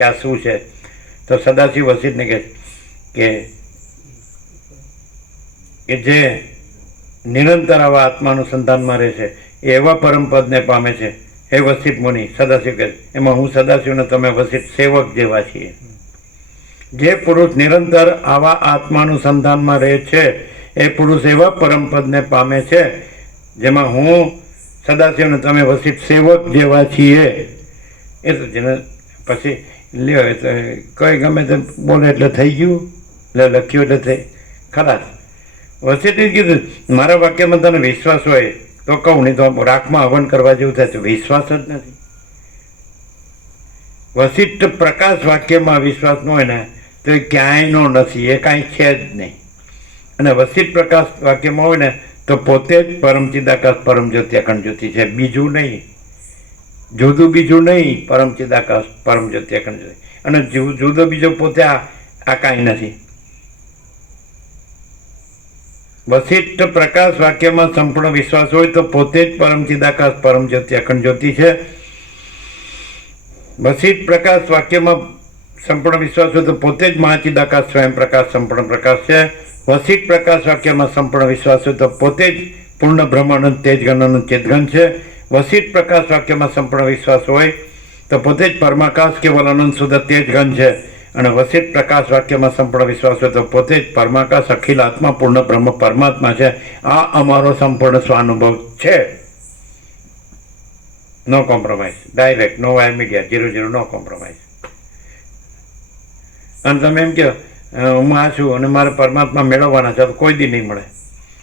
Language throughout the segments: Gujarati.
આ શું છે? તો સદાશિવ વસિષ્ઠને કહે કે જે નિરંતર આવા આત્માનુસંધાનમાં રહે છે એ એવા પરમપદને પામે છે. હે વસિષ્ઠ મુનિ, સદાશિવ કહે એમાં હું સદાશિવને તમે વસિષ્ઠ સેવક જેવા છીએ. જે પુરુષ નિરંતર આવા આત્માનુસંધાનમાં રહે છે એ પુરુષ એવા પરમપદને પામે છે જેમાં હું સદાશિવને તમે વસિષ્ઠ સેવક જેવા છીએ. એ તો જેને પછી લ્યો એટલે કઈ ગમે તે બોલે એટલે થઈ ગયું, એટલે લખ્યું એટલે થઈ ખરાશ. વસિષ્ઠે કીધું મારા વાક્યમાં તને વિશ્વાસ હોય તો કહું, નહીં તો રાખમાં હવન કરવા જેવું થાય. તો વિશ્વાસ જ નથી. વસિષ્ઠ પ્રકાશ વાક્યમાં વિશ્વાસ ન હોય ને તો એ ક્યાંયનો નથી, એ કાંઈ છે જ નહીં. અને વસિષ્ઠ પ્રકાશ વાક્યમાં હોય ને તો પોતે જ પરમ ચિદાકાશ પરમ જ્યોતિ અખંડ જ્યોતિ છે, બીજું નહીં, જુદું બીજું નહીં. પરમ ચિદાકાશ પરમ જ્યોતિ અખંડ જ્યોતિ, અને જુદો બીજો પોતે આ કાંઈ નથી. વસિષ્ઠ પ્રકાશ વાક્યમાં સંપૂર્ણ વિશ્વાસ હોય તો પોતે જ પરમ ચિદાકાશ પરમ જ્યોતિ અખંડ જ્યોતિ છે. વસિષ્ઠ પ્રકાશ વાક્યમાં સંપૂર્ણ વિશ્વાસ હોય તો પોતે જ મહાચિદાકાશ સ્વયં પ્રકાશ સંપૂર્ણ પ્રકાશ છે. વસિષ્ઠ પ્રકાશ વાક્યમાં સંપૂર્ણ વિશ્વાસ હોય તો પોતે જ પૂર્ણ બ્રહ્માનંદ તેજગણ ચેતગણ છે. વસિષ્ઠ પ્રકાશ વાક્યમાં સંપૂર્ણ વિશ્વાસ હોય તો પોતે જ પરમાકાશ કેવલ અનંત શુદ્ધ તેજગણ છે. અને વસિષ્ઠ પ્રકાશ વાક્યમાં સંપૂર્ણ વિશ્વાસ હોય તો પોતે જ પરમાકાશ અખિલ આત્મા પૂર્ણ બ્રહ્મ પરમાત્મા છે. આ અમારો સંપૂર્ણ સ્વાનુભવ છે. નો કોમ્પ્રોમાઇઝ, ડાયરેક્ટ, નો વાય મીડિયા, 0-0, નો કોમ્પ્રોમાઇઝ. અને તમે એમ કહો હું આ છું અને મારે પરમાત્મા મેળવવાના છે, તો કોઈ દી નહીં મળે.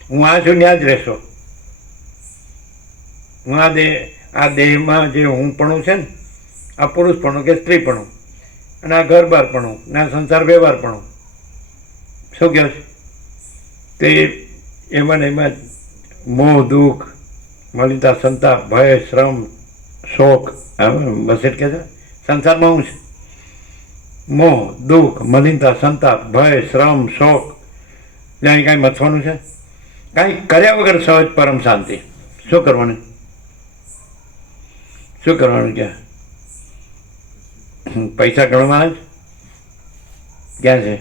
હું આ છું ત્યાં જ રહેશો. હું આ દેહમાં જે હુંપણું છે ને, આ પુરુષપણું કે સ્ત્રીપણું, અને આ ઘર બારપણું ને આ સંસાર વ્યવહારપણું, શું કહે છે તે એમાં ને એમાં મોહ દુઃખ મલિનતા સંતાપ ભય શ્રમ શોક. વસિષ્ઠ કહે છે સંસારમાં હું છે મોહ દુઃખ મલિનતા સંતાપ ભય શ્રમ શોક. ત્યાં કાંઈ મથવાનું છે? કાંઈ કર્યા વગર સહજ પરમ શાંતિ. શું કરવાનું? શું કરવાનું? ક્યાં પૈસા ગણવાના જ ક્યાં છે?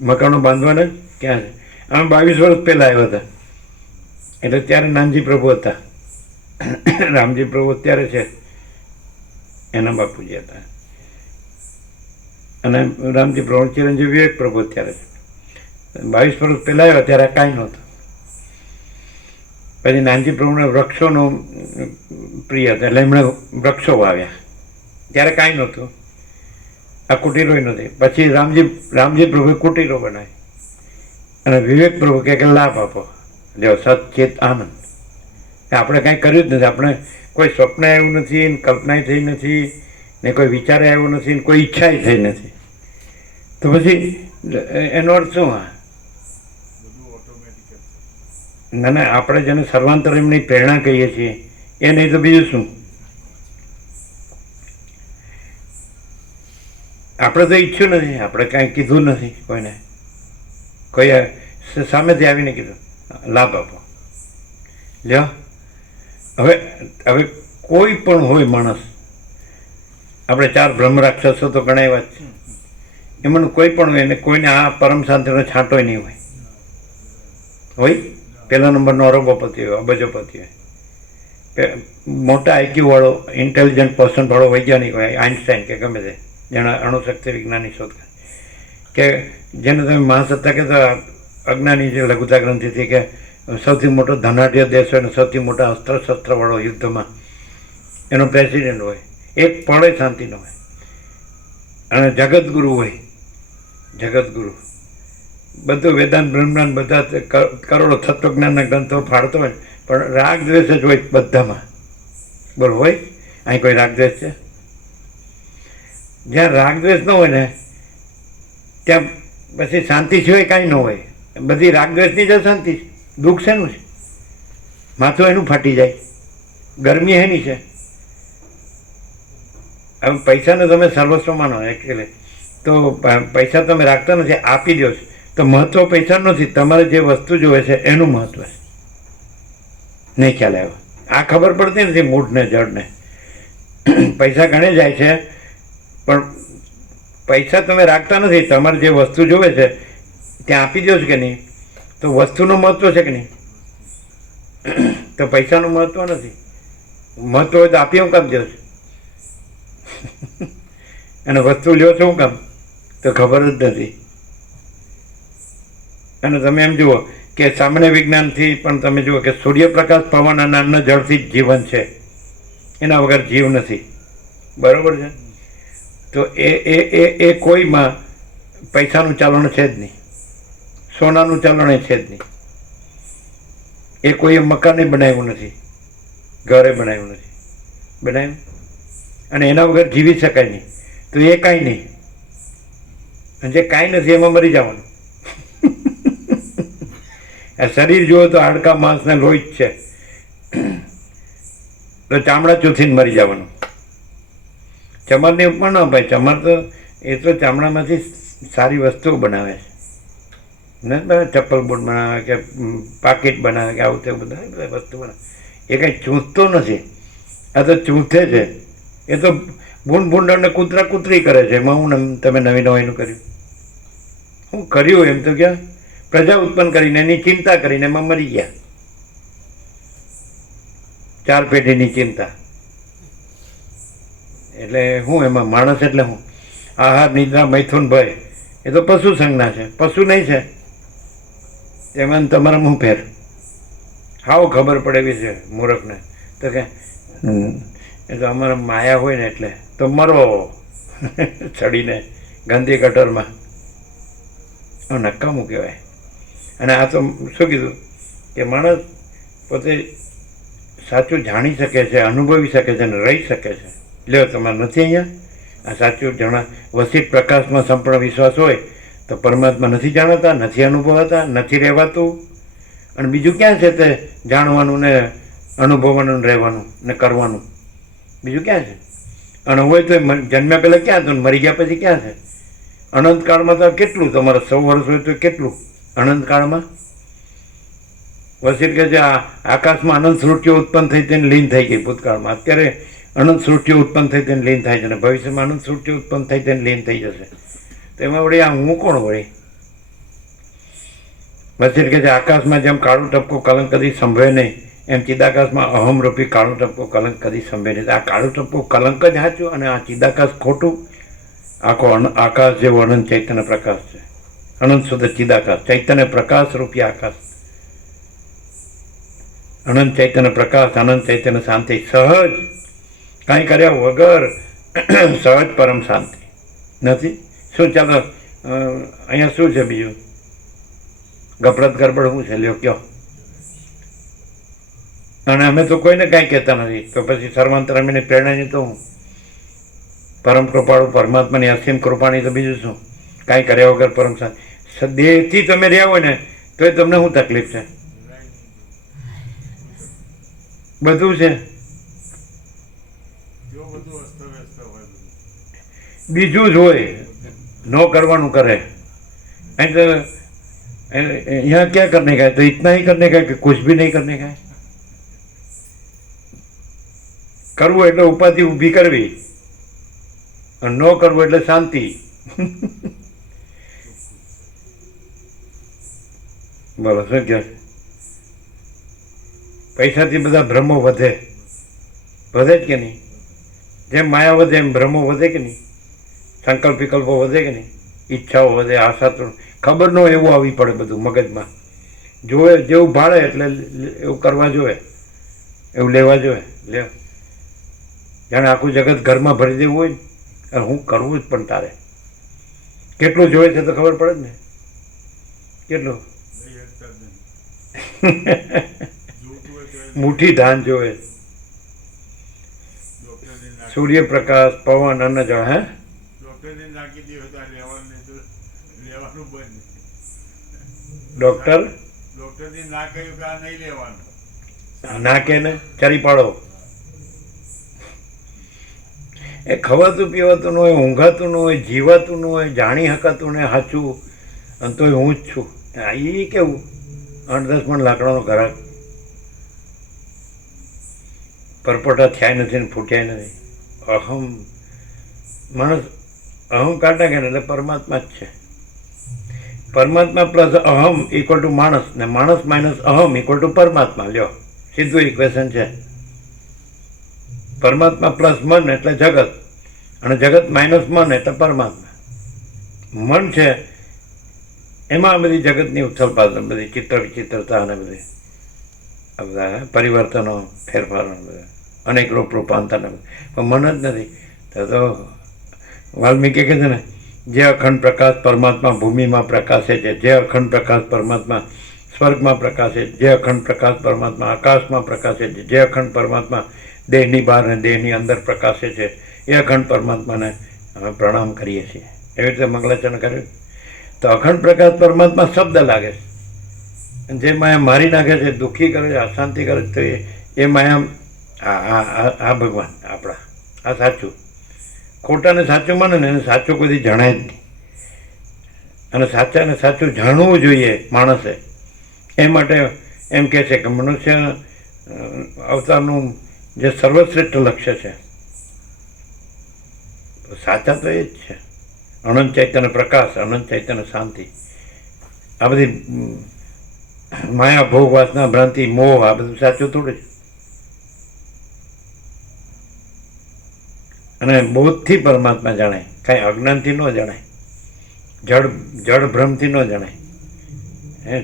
મકાનો બાંધવાના જ ક્યાં છે? આમ 22 વર્ષ પહેલાં આવ્યા હતા એટલે ત્યારે નાનજી પ્રભુ હતા. રામજી પ્રભુ અત્યારે છે, એના બાપુજી હતા. અને રામજી પ્રભુ ચિરંજીવ વિવેક પ્રભુ અત્યારે છે. 22 વર્ષ પહેલાં આવ્યા ત્યારે કાંઈ નહોતું. પછી નાનજી પ્રભુને વૃક્ષોનો પ્રિય હતા એટલે એમણે વૃક્ષો વાવ્યા. ત્યારે કાંઈ નહોતું, આ કુટીરોય નથી. પછી રામજી પ્રભુએ કુટીરો બનાવી અને વિવેક પ્રભુ કહે કે લાભ આપો, લ્યો સચેત આનંદ. આપણે કાંઈ કર્યું જ નથી. આપણે કોઈ સ્વપ્ન આવ્યું નથી, કલ્પનાય થઈ નથી, ને કોઈ વિચારે આવ્યો નથી, ને કોઈ ઈચ્છાય થઈ નથી. તો પછી એનો અર્થ શું? ના ના, આપણે જેને સર્વાંતરમની પ્રેરણા કહીએ છીએ એ નહીં તો બીજું શું? આપણે તો ઈચ્છ્યું નથી, આપણે કાંઈ કીધું નથી કોઈને. કોઈ સામેથી આવીને કીધું લાભ આપો, લ્યો. હવે કોઈ પણ હોય માણસ, આપણે 4 બ્રહ્મ રાક્ષસો તો ગણાવ્યા જ છે, એમાંનું કોઈ પણ હોય એને કોઈને આ પરમ શાંતિનો છાંટોય નહીં હોય. પહેલા નંબરનો અરબોપતિ હોય, અબજોપતિ હોય, મોટા આઈક્યુ વાળો ઇન્ટેલિજન્ટ પર્સન વાળો વૈજ્ઞાનિક હોય, આઇન્સ્ટાઈન કે ગમે તે જેના અણુશક્તિ વિજ્ઞાનની શોધ કે જેને તમે મહાસત્તા કહેતા, અજ્ઞાની જે લઘુતા ગ્રંથિથી કે સૌથી મોટો ધનાઢ્ય દેશ હોય ને સૌથી મોટા અસ્ત્રશસ્ત્રવાળો યુદ્ધમાં એનો પ્રેસિડેન્ટ હોય, એક પળે શાંતિ ન હોય. અને જગતગુરુ હોય, જગતગુરુ બધું વેદાંત બ્રહ્માંડ બધા કરોડો તત્વજ્ઞાનના ગ્રંથો ફાળતો હોય, પણ રાગ દ્વેષ જ હોય બધામાં. બોલ હોય અહીં કોઈ રાગ દ્વેષ છે? જ્યાં રાગ દ્વેષ ન હોય ને ત્યાં પછી શાંતિ સિવાય કાંઈ ન હોય. બધી રાગ દ્વેષની જ શાંતિ છે. દુઃખ શેનું છે? માથું એનું ફાટી જાય, ગરમી એની છે. હવે પૈસાને તમે સર્વસ્વ માનો એકચ્યુઅલી, તો પૈસા તમે રાખતા નથી, આપી દો છો, તો મહત્વ પૈસા નથી, તમારે જે વસ્તુ જોવે છે એનું મહત્વ છે. નહીં ખ્યાલ આવ્યો? આ ખબર પડતી નથી મૂળને જળને. પૈસા ઘણે જાય છે, પણ પૈસા તમે રાખતા નથી. તમારે જે વસ્તુ જોવે છે ત્યાં આપી દો છો કે નહીં, તો વસ્તુનું મહત્ત્વ છે કે નહીં? તો પૈસાનું મહત્ત્વ નથી. મહત્ત્વ હોય તો આપી હું કામ દો છો? અને વસ્તુ લ્યો છો શું કામ? તો ખબર જ નથી. અને તમે એમ જુઓ કે સામાન્ય વિજ્ઞાનથી પણ તમે જુઓ કે સૂર્યપ્રકાશ, પવન અને અન્ન જળથી જ જીવન છે. એના વગર જીવ નથી. બરાબર છે? તો એ કોઈમાં પૈસાનું ચાલણ છે જ નહીં, સોનાનું ચાલણ છે જ નહીં. એ કોઈએ મકાને બનાવ્યું નથી, ઘરે બનાવ્યું નથી, બનાવ્યું, અને એના વગર જીવી શકાય નહીં. તો એ કાંઈ નહીં, અને જે કાંઈ નથી એમાં મરી જવાનું. આ શરીર જુઓ તો હાડકાં, માંસ ને લોહી જ છે, તો ચામડા ચૂથીને મરી જવાનું. ચમરની ઉપર ન ભાઈ, ચમર તો એ તો ચામડામાંથી સારી વસ્તુઓ બનાવે છે ને, બધા ચપ્પલ બોટ બનાવે કે પાકીટ બનાવે કે આવું તેવું બધા વસ્તુ બનાવે. એ કંઈ ચૂંથતો નથી. આ તો ચૂંથે છે. એ તો ભૂંડ ભૂંડ અને કૂતરા કૂતરી કરે છે. એમાં હું તમે નવી નવાઈનું કર્યું? હું કર્યું એમ તો ક્યાં? પ્રજા ઉત્પન્ન કરીને એની ચિંતા કરીને એમાં મરી ગયા. 4 પેઢીની ચિંતા. એટલે હું એમાં માણસ એટલે હું? આહાર, નિદ્રા, મૈથુન, ભય એ તો પશુ સંજ્ઞા છે. પશુ નહીં છે એમાં તમારા હું ફેર? હાવ ખબર પડે એવી છે મૂર્ખને. તો કે એ તો અમારા માયા હોય ને એટલે તો મરો ચડીને ગંદી ગટરમાં. નકામું કહેવાય. અને આ તો શું કીધું કે માણસ પોતે સાચું જાણી શકે છે, અનુભવી શકે છે અને રહી શકે છે. લ્યો, તમારે નથી અહીંયા આ સાચું વસિત પ્રકાશમાં સંપૂર્ણ વિશ્વાસ હોય તો પરમાત્મા નથી જાણતા, નથી અનુભવાતા, નથી રહેવાતું. અને બીજું ક્યાં છે તે જાણવાનું ને અનુભવવાનું ને રહેવાનું ને કરવાનું? બીજું ક્યાં છે? અને હોય તો જન્મ્યા પહેલાં ક્યાં હતું, મરી ગયા પછી ક્યાં છે? અનંતકાળમાં તો કેટલું, તમારે 100 વર્ષ હોય તો કેટલું અનંતકાળમાં? વસિત કે છે આકાશમાં અનંત સૃષ્ટિઓ ઉત્પન્ન થઈ તેને લીન થઈ ગઈ ભૂતકાળમાં. અત્યારે અનંત સૃષ્ટિઓ ઉત્પન્ન થઈ તેને લીન થાય છે, અને ભવિષ્યમાં અનંત સૃષ્ટિઓ ઉત્પન્ન થઈ તેને લીન થઈ જશે. તો એમાં વળી આ હું કોણ વળી? વસિત કે છે આકાશમાં જેમ કાળું ટપકું કલંક કદી સંભવે નહીં, એમ ચિદાકાશમાં અહમરૂપી કાળું ટપકું કલંક કદી સંભવે નહીં. આ કાળું ટપકું કલંક જ સાચું અને આ ચિદાકાશ ખોટું. આખો આકાશ જેવો અનંત ચૈતન્ય પ્રકાશ છે. અનંત શુદ્ધ ચિદાકાશ, ચૈતન્ય પ્રકાશ રૂપી આકાશ. અનંત ચૈતન્ય પ્રકાશ, અનંત ચૈતન્ય શાંતિ, સહજ, કાંઈ કર્યા વગર સહજ પરમ શાંતિ. નથી શું? ચાલો અહીંયા શું છે બીજું? ગફડત ગરબડ શું છે? લ્યો કયો. અને અમે તો કોઈને કાંઈ કહેતા નથી, તો પછી સર્વાંતરામીની પ્રેરણાની તો હું પરમ કૃપાળુ પરમાત્માની અસીમ કૃપાની તો બીજું શું? કાંઈ કર્યા વગર પરમ શાંતિ. દેહથી તમે રહ્યા હોય ને તો એ તમને શું તકલીફ છે? બધું છે. બીજું જ હોય, ન કરવાનું કરે. અહીં તો यहाँ क्या करने का है? तो इतना ही करने का है कि कुछ भी नहीं करने का है. કરવું એટલે ઉપાધિ ઊભી કરવી, અને ન કરવું એટલે શાંતિ. બોલો શું કહે? પૈસાથી બધા ભ્રમો વધે જ કે નહીં? જેમ માયા વધે એમ ભ્રમો વધે કે નહીં? સંકલ્પ વિકલ્પો વધે કે નહીં? ઈચ્છાઓ વધે, આશા તો ખબર ન એવું આવી પડે બધું મગજમાં. જોવે જેવું ભાળે એટલે એવું કરવા જોઈએ, એવું લેવા જોઈએ. લે જાણે આખું જગત ઘરમાં ભરી દેવું હોય ને, હું કરવું જ પણ તારે કેટલું જોઈએ છે તો ખબર પડે જ ને કેટલું. મુઠ્ઠી ધાન જોવે, સૂર્યપ્રકાશ, પવન, અન્ન, જળ. હે ડોક્ટર ના કે ને ચારી પાડો. એ ખવાતું પીવાતું ન હોય, ઊંઘાતું ન હોય, જીવાતું ન હોય, જાણી શકાતું ને સાચું, અને તોય હું જ છું. એ કેવું 8-10 મણ લાકડાનો ઘરાક, પરપોટા થયા નથી ને ફૂટ્યા નથી. અહમ માણસ અહમ કાઢા ગયા એટલે પરમાત્મા જ છે. પરમાત્મા પ્લસ અહમ ઇક્વલ ટુ માણસ ને માણસ માઇનસ અહમ ઇક્વલ ટુ પરમાત્મા. લ્યો સીધું ઇક્વેશન છે. પરમાત્મા પ્લસ મન એટલે જગત અને જગત માઇનસ મન એટલે પરમાત્મા. મન છે એમાં બધી જગતની ઉથલપાથલ બધી ચિત્ર વિચિત્રતા અને બધી આ બધા પરિવર્તનો ફેરફારો બધા અનેક રૂપ રૂપાંતર પણ મન જ નથી. તો વાલ્મીકી કહે છે ને, જે અખંડ પ્રકાશ પરમાત્મા ભૂમિમાં પ્રકાશે છે, જે અખંડ પ્રકાશ પરમાત્મા સ્વર્ગમાં પ્રકાશે છે, જે અખંડ પ્રકાશ પરમાત્મા આકાશમાં પ્રકાશે છે, જે અખંડ પરમાત્મા દેહની બહાર અને દેહની અંદર પ્રકાશે છે, એ અખંડ પરમાત્માને અમે પ્રણામ કરીએ છીએ. એવી રીતે મંગલાચરણ કર્યું. તો અખંડ પ્રકાશ પરમાત્મા શબ્દ લાગે છે, જે માયા મારી નાખે છે, દુઃખી કરે છે, અશાંતિ કરે છે, તો એ માયા આ ભગવાન આપણા આ સાચું. ખોટાને સાચું માને ને એને સાચું કોઈ જણાય જ નહીં. અને સાચાને સાચું જાણવું જોઈએ માણસે. એ માટે એમ કહે છે કે મનુષ્ય અવતારનું જે સર્વશ્રેષ્ઠ લક્ષ્ય છે સાચા તો એ જ છે. અનંત ચૈતન્ય પ્રકાશ, અનંત ચૈતન્ય શાંતિ. આ બધી માયા ભોગ વાસના ભ્રાંતિ મોહ આ બધું સાચું થોડું છે. અને બોધથી પરમાત્મા જણાય, કાંઈ અજ્ઞાનથી ન જણાય, જળ ભ્રમથી ન જણાય.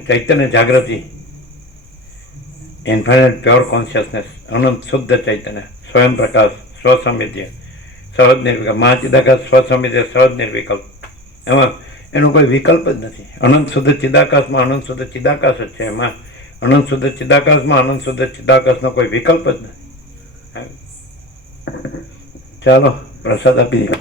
ચૈતન્ય જાગૃતિ, ઇન્ફાઇનાઇટ પ્યોર કોન્શિયસનેસ, અનંત શુદ્ધ ચૈતન્ય, સ્વયં પ્રકાશ, સ્વસમિત્ય, સહજ નિર્વિકલ્પ. મહાચિદાકાશ સ્વસમિત્ય સહજ નિર્વિકલ્પ. એમાં એનો કોઈ વિકલ્પ જ નથી. અનંત શુદ્ધ ચિદાકાશમાં અનંત શુદ્ધ ચિદાકાશ જ છે. એમાં અનંત શુદ્ધ ચિદાકાશમાં અનંત શુદ્ધ ચિદાકાશનો કોઈ વિકલ્પ જ નથી. ચાલો પ્રસાદ આપી દો.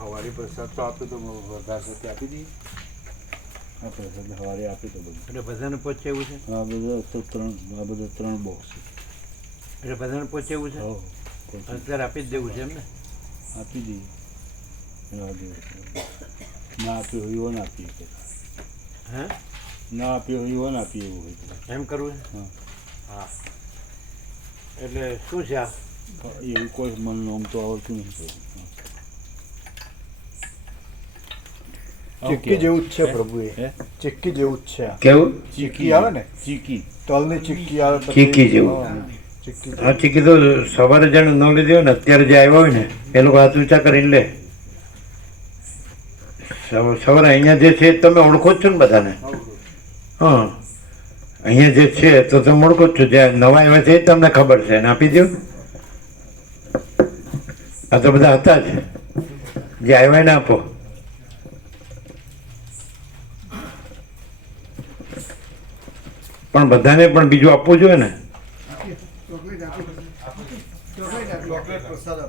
હવારી પ્રસાદ તો આપ્યો તો વધારે સાથે આપી દઈએ. આ પ્રસાદ સવારે આપી તો બધું એટલે બધાને પહોંચે એવું છે. આ બધા તો ત્રણ બોક્સ છે. એટલે બધાને પહોંચે એવું છે. અત્યારે આપી જ દેવું છે એમ ને. આપી દઈએ. ના આપ્યો હોય એવો ના આપીએ. હે ના આપ્યો હોય એવો ના આપીએ એવું હોય એમ કરવું છે. હા હા એટલે શું છે આ? એવું કોઈ મનનું આમ તો આવડતું નથી. ચીક્કી જેવું જ છે પ્રભુ. એ ચીક્કી જેવું જ છે. કેવું? ચીક્કી આવે ને, ચીકી તલની ચીક્કી આવે પછી. ચીક્કી જેવું. ચીક્કી આ ચીકી તો સવારે જેને ન લીધી હોય ને, અત્યારે જે આવ્યા હોય ને એ લોકો હાથ ઊંચા કરીને લે. સવારે અહીંયા જે છે તમે ઓળખો જ છો ને બધાને. હા અહીંયા જે છે તો તમે ઓળખો જ છો. જે નવા આવ્યા છે એ તમને ખબર છે. એને આપી દો. આ તો બધા હતા જ. જે આવ્યા એને આપો. પણ બધાને પણ બીજું આપવું જોઈએ ને.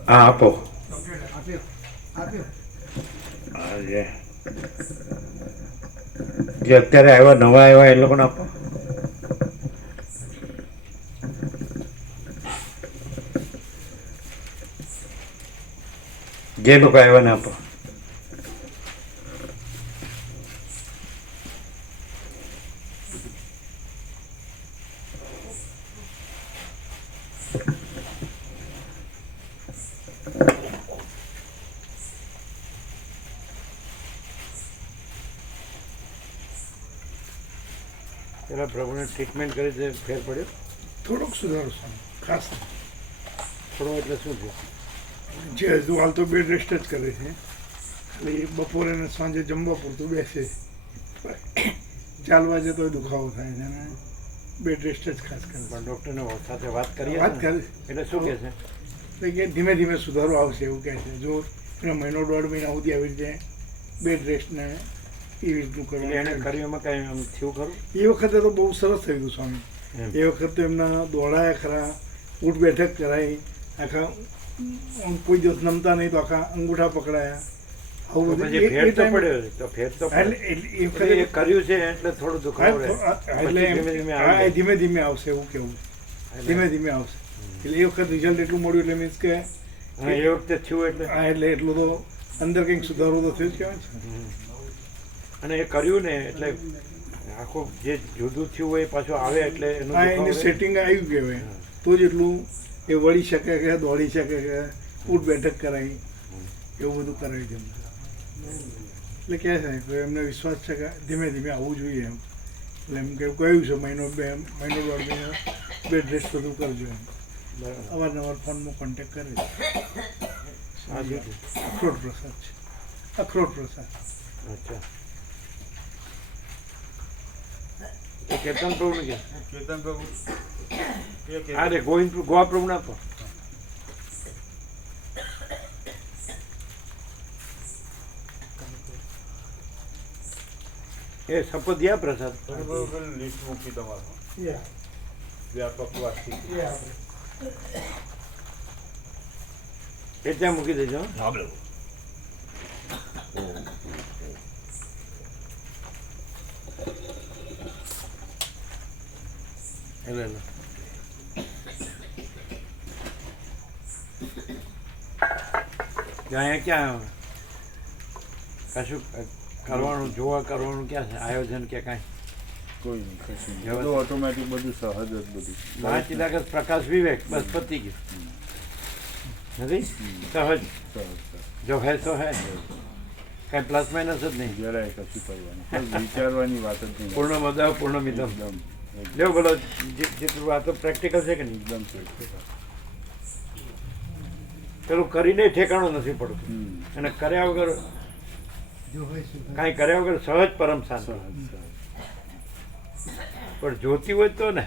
હા આપો. જે અત્યારે આવ્યા નવા આવ્યા એ લોકોને આપો. જે લોકો આવ્યા ને આપો. પેલા પ્રભુને ટ્રીટમેન્ટ કરી દે ફેર પડ્યો. થોડોક સુધારો ખાસ. થોડો એટલે શું છે? જે હજુ હાલ તો બેડ રેસ્ટ જ કરે છે. એટલે એ બપોરે ને સાંજે જમવા પૂરતું બેસે. ચાલવા જતો દુખાવો થાય છે અને બેડ રેસ્ટ જ ખાસ કરે. પણ ડૉક્ટરને સાથે વાત કરીએ. વાત કરી એટલે શું કહે છે? એટલે કે ધીમે ધીમે સુધારો આવશે એવું કહે છે. જો એને મહિનો દોઢ મહિના સુધી આવી રીતે બેડ રેસ્ટને એવી રીતનું એટલે એને કરવાનું. કર્યું એમાં કાંઈ આમ થયું ખરું? એ વખતે તો બહુ સરસ થયું હતું સ્વામી. એ વખત તો એમના દોડાયા ખરા, ઊઠ બેઠક કરાવી, આખા કોઈ દિવસ નમતા નહીં તો આખા અંગૂઠા પકડાયા, આવું બધું પછી ફેર તો time- પડ્યો તો ફેર તો એટલે પડ્યો. એ એટલે એ વખતે કર્યું છે એટલે થોડું દુખાવો રહે. એટલે પછી ધીમે ધીમે હા, આવી એ ધીમે ધીમે આવશે એવું કેવું, ધીમે ધીમે આવશે. એટલે એ વખત રિઝલ્ટ એટલું મળ્યું એટલે મીન્સ કે હા, એ વખતે થયું એટલે હા, એટલે એટલું તો અંદર કંઈક સુધારો તો થયો જ કહેવાય છે. અને એ કર્યું ને એટલે આખું જે જુદું થયું હોય એ પાછું આવે એટલે એનું હા, દુખાવો એને રહે. સેટિંગ આવ્યું કહેવાય તો જ એટલું એ વળી શકે કે દોડી શકે કે ઊઠ બેઠક કરાવી, એવું બધું કરાવી છે એમને. એટલે કહે છે કે એમને વિશ્વાસ છે કે ધીમે ધીમે આવવું જોઈએ એમ. એટલે એમ કે કહ્યું છે મહિનો દોઢ મહિનો બેડ રેસ્ટ બધું કરજો એમ. બરાબર. અવારનવાર ફોનમાં કોન્ટેક્ટ કરે છે. હા, શું છે? અખરોટ પ્રસાદ છે, અખરોટ પ્રસાદ. અચ્છા. એ કેતન પ્રભુ ને કે કેતન પ્રભુ અરે ગોવિંદ ગોવા પ્રભુ ના આપો. એ શપથ દિયા પ્રસાદ. લિસ્ટ મૂકી તમારું યા વ્યાપક વાર્ષિક એ ત્યાં મૂકી દેજો હો. હા પ્રભુ એટલે લે. અહીંયા ક્યાં કશું કરવાનું જોવા કરવાનું ક્યાં છે આયોજન કે કાંઈ? કોઈ નહીં કશું નહીં. વ્યવસ્થિત. બધું ઓટોમેટિક બધું સહજ જ બધું પાંચ લાખ પ્રકાશ વિવેક બસ પતી ગયું નથી સહજ સહજ જો હે તો હે કાંઈ પ્લસ માઇનસ જ નહીં. જરાય કશું કરવાનું બસ વિચારવાની વાત જ નહીં પૂર્ણ મદા પૂર્ણ મિદમ. એકદમ લેવો બોલો જેટલું વાતો પ્રેક્ટિકલ છે કે નહીં? એકદમ straight. પેલું કરીને ઠેકાણું નથી પડતું હમ. અને કર્યા વગર જો હોય સુધારો. કાંઈ કર્યા વગર સહજ પરમ શાંતિ. સહજ સહજ પણ જોતી હોય તો ને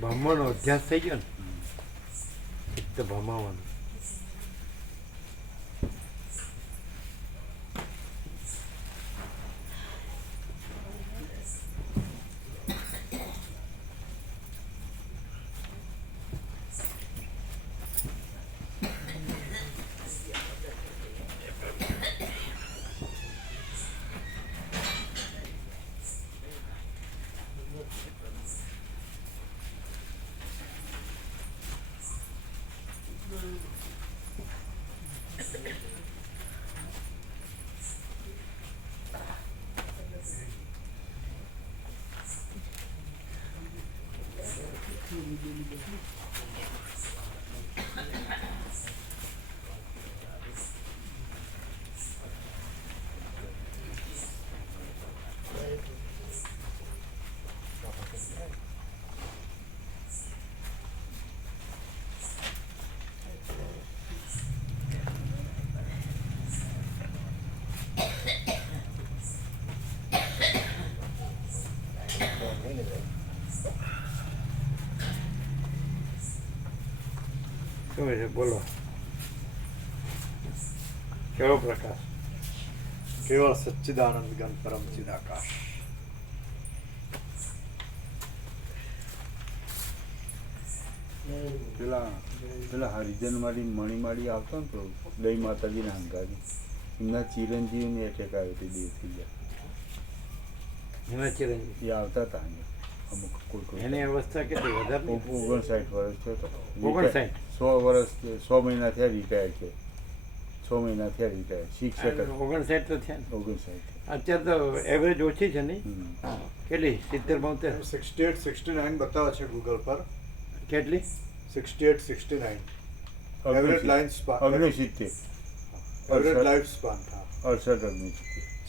ભમવાનો અભ્યાસ થઈ ગયો ને એક તો ભમાવાનું. શું છે બોલો કેવો પ્રકાશ? કેવળ સચ્ચિદાનંદ ગણ પરમ ચિદાકાશ. પેલા હરિજન મારી મણીમાળી આવતો ને પ્રભુ દઈ માતાજીના હંગારી એમના ચિરંજીવીને એટેક આવ્યો તે દિવસથી એના ચિરંજીવી એ આવતા હતા અહીંયા અમુક કોઈ કોઈ એની અવસ્થા કેટલી વધારે નહીં? 59 વર્ષ થયો તો 59? 100 વર્ષ 100 મહિના થયા રિટાયર છે 6 મહિના થયા રિટાયર શિક્ષક 59 તો થયા ને. 59 અત્યારે તો એવરેજ ઓછી છે નહીં? કેટલી 70-72? 68 69 બતાવે છે ગૂગલ પર. કેટલી? 68 69 average line span, 69 average life span. હા, 68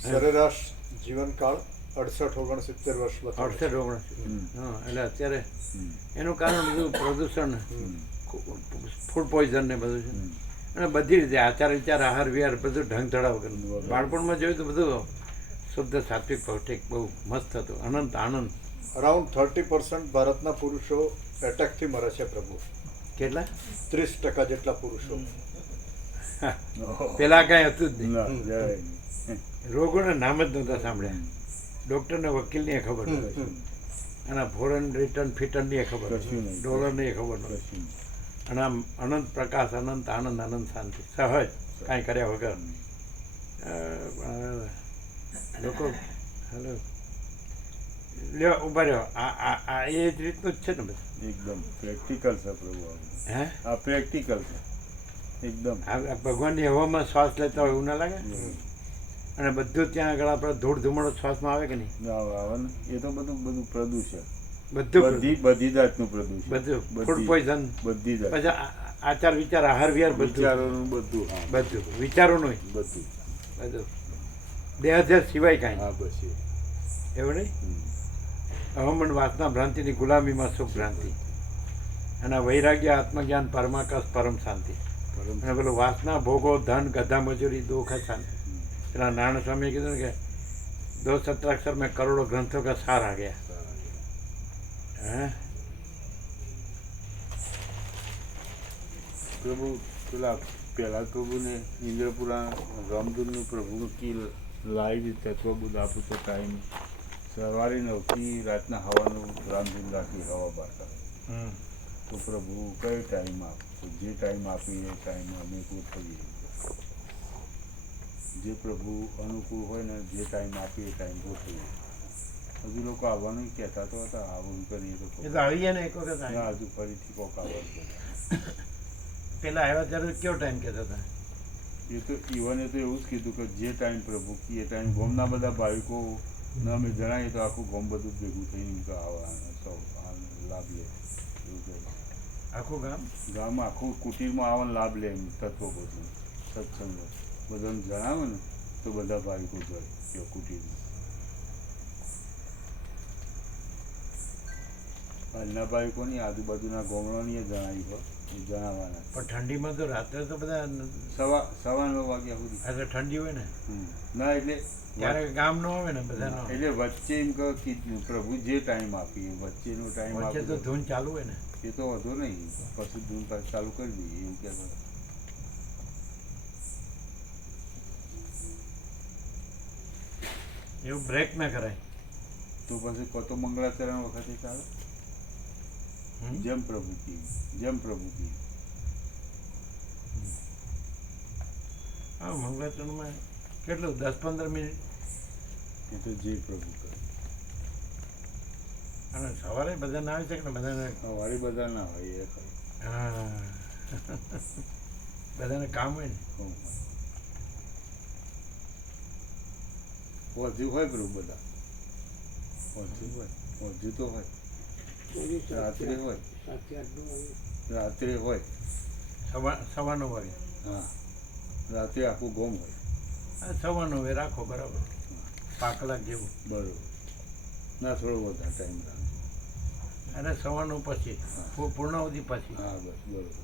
સરેરાશ જીવનકાળ 68 69 વર્ષ બતાવે 68 છે. 69. હા એટલે અત્યારે એનું કારણ બધું પ્રદૂષણ ફૂડ પોઈઝન ને બધું છે અને બધી રીતે આચાર વિચાર આહાર વિહાર બધું ઢંગ ધડાવ કર્યું. બાળપણમાં જોયું તો બધું શુદ્ધ સાત્વિક પૌષ્ટિક બહુ મસ્ત હતું. અનંત આનંદ. અરાઉન્ડ 30% ભારતના પુરુષો એટેકથી મરે છે પ્રભુ. કેટલા? 30% જેટલા પુરુષો. પેલા કાંઈ હતું જ નહીં. ના જરાય નહીં. રોગોના નામ જ નહોતા સાંભળ્યા. ડૉક્ટરને વકીલની એ ખબર નહોતી, અને ફોરેન રિટર્ન ફિટરની એ ખબર કશું નહોતી, નહીં. ડોલરની એ ખબર નહોતી. કશું નહીં. અને આમ અનંત પ્રકાશ, અનંત આનંદ, અનંત શાંતિ, સહજ, કાંઈ કર્યા વગર. લોકો હેલો લ્યો ઉભા રહ્યો. આ એ જ રીતનું જ છે ને બધું. એકદમ પ્રેક્ટિકલ છે પ્રભુ આ. હે આ પ્રેક્ટિકલ છે એકદમ. આ ભગવાનની હવામાં શ્વાસ લેતા હોય એવું ના લાગે? અને બધું ત્યાં આગળ આપણે ધૂળ ધુમાડો શ્વાસમાં આવે કે નહીં? ના આવે ને. એ તો બધું પ્રદૂષણ. બધું બધી જાતનું પ્રદૂષણ. બધું ફૂડ પોઈઝન, બધી જાત. પછી આચાર વિચાર, આહાર વિહાર, બધું વિચારોનું બધું. હા બધું વિચારોનું બધું. બધું દેહાધ્યાસ સિવાય કાંઈ હા બસ એ. એવું નહીં. હમ. અહમન વાસના ભ્રાંતિની ગુલામીમાં સુખ ભ્રાંતિ, અને વૈરાગ્ય આત્મજ્ઞાન પરમાકાશ પરમ શાંતિ. અને પેલું વાસના ભોગો ધન ગધા મજૂરી દુઃખ શાંતિ. પેલા નારાયણ સ્વામીએ કીધું ને કે 2 અક્ષર મેં કરોડો ગ્રંથો કા સાર આ ગયા. હે પ્રભુ પેલા પહેલા પ્રભુને ઇન્દ્રપુરા રામદૂતનું પ્રભુ કી લાવી તત્વબુદ્ધ આપું તો ટાઈમ સવારે 9થી રાતના હવાનું રામધૂન રાખી હવા બહાર કાઢે. તો પ્રભુ કયો ટાઈમ આપો? જે ટાઈમ આપી એ ટાઈમ અમે ગોઠવીએ. જે પ્રભુ અનુકૂળ હોય ને જે ટાઈમ આપીએ એ ટાઈમ ગોઠવીએ. હજુ લોકો આવવાનું કહેતા તો હતા, આવું કરીએ તો એ તો આવી ગયા ને એક વખત ના, આવ્યા. હજુ ફરીથી કોક આવવાનું. પેલા આવ્યા ત્યારે કેવો ટાઈમ કહેતા હતા? એ તો ઈવને તો એવું જ કીધું કે જે ટાઈમ પ્રભુ કી એ ટાઈમ ગોમના બધા ભાવિકો ને અમે જણાવીએ તો આખું ગોમ બધું ભેગું થઈને કે આવવાના સૌ આ લાભ લે એવું કહે. આખું ગામ ગામ આખું કુટીરમાં આવવાનો લાભ લે એમ તત્વો બધું સત્સંગ બધાને જણાવે ને તો બધા ભાવિકો જાય એ કુટીરમાં. આજના ભાવિકોની આજુબાજુના ગોમડાની એ જણાવી હોય એ જણાવવાના. પણ ઠંડીમાં તો રાત્રે તો બધા સવા 9 વાગ્યા સુધી. એટલે ઠંડી હોય ને ના એટલે ત્યારે ગામ ન આવે ને બધા ન આવે. એટલે વચ્ચે એમ કહો કે પ્રભુ જે ટાઈમ આપીએ વચ્ચેનો ટાઈમ વચ્ચે તો આપે ધૂન ચાલુ હોય ને. એ તો વધુ નહીં, પછી ધૂન પાછી ચાલુ કરી દઈએ એવું કહેતો. એવું બ્રેક ના કરાય. તો પછી કતો મંગળાચરણ વખતે ચાલે. હમ? જેમ પ્રભુ કી જેમ પ્રભુ કી. હા મંગળાચરણમાં કેટલું 10-15 મિનિટ. એ તો જે પ્રભુ કરે. અને સવારે બધા ના આવી શકે ને બધાને. સવારે બધા ના હોય એ ખરું. હા બધાને કામ હોય ને. વધુ હોય પ્રભુ બધા વધુ હોય વધુ તો હોય. રાત્રે હોય રાત્રે હોય. સવા 9 વાગે. હા રાત્રે આખું ગોમ હોય. હા સવા 9 વાગે રાખો બરાબર, 5 કલાક જેવું. બરોબર. ના થોડો વધારે ટાઈમ રાખો. અને સવા 9 પછી પૂર્ણાવધિ પછી. હા બસ બરોબર.